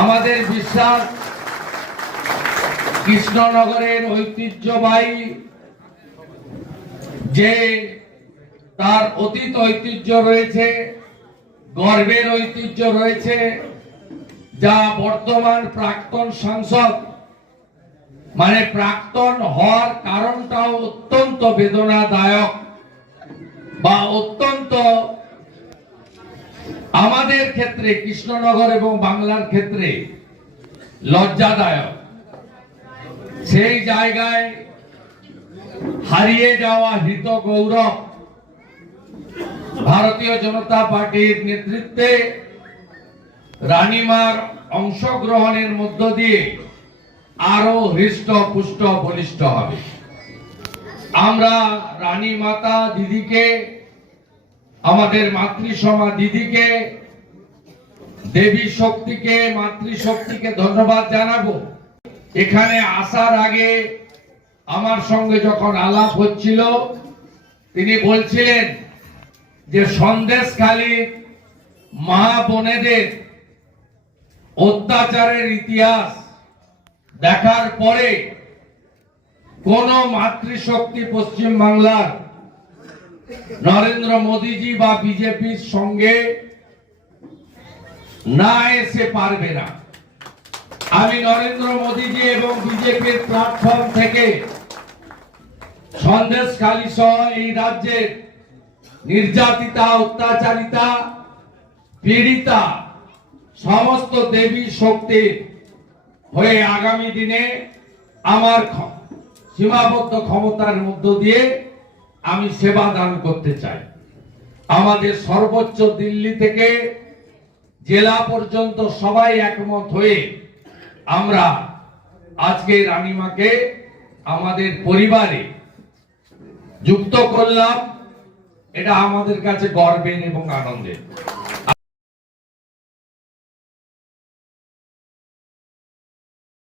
আমাদের বিশ্বাস কৃষ্ণনগরের ঐতিহ্যবাহী যে তার অতীত ঐতিহ্য রয়েছে, গর্বের ঐতিহ্য রয়েছে, যা বর্তমান প্রাক্তন সাংসদ মানে প্রাক্তন হওয়ার কারণটাও অত্যন্ত বেদনাদায়ক বা অত্যন্ত আমাদের ক্ষেত্রে কৃষ্ণনগর এবং বাংলার ক্ষেত্রে লজ্জাদায়ক। সেই জায়গায় হারিয়ে যাওয়া হৃত গৌরব ভারতীয় জনতা পার্টির নেতৃত্বে রানীমার অংশগ্রহণের মধ্য দিয়ে আরো হৃষ্টপুষ্ট বলিষ্ঠ হবে। আমরা রানী মাতা দিদিকে, আমাদের মাতৃসমা দিদিকে, দেবী শক্তিকে, মাতৃশক্তিকে ধন্যবাদ জানাবো। এখানে আসার আগে আমার সঙ্গে যখন আলাপ হচ্ছিল, তিনি বলছিলেন যে সন্দেশখালীর মা বোনেদের অত্যাচারের ইতিহাস দেখার পরে কোন মাতৃশক্তি পশ্চিম বাংলার নরেন্দ্র মোদীজি বা বিজেপির সঙ্গে না এসে পারবে না। আমি নরেন্দ্র মোদীজি এবং বিজেপির প্ল্যাটফর্ম থেকে সন্দেশখালী সহ এই রাজ্যের নির্যাতিতা, অত্যাচারিতা, পীড়িতা সমস্ত দেবী শক্তির হয়ে আগামী দিনে আমার সীমাবদ্ধ ক্ষমতার মধ্য দিয়ে আমি সেবা দান করতে চাই। আমাদের সর্বোচ্চ দিল্লি থেকে জেলা পর্যন্ত সবাই একমত হয়ে আমরা আজকে রানীমাকে আমাদের পরিবারে যুক্ত করলাম। এটা আমাদের কাছে গর্বের এবং আনন্দের।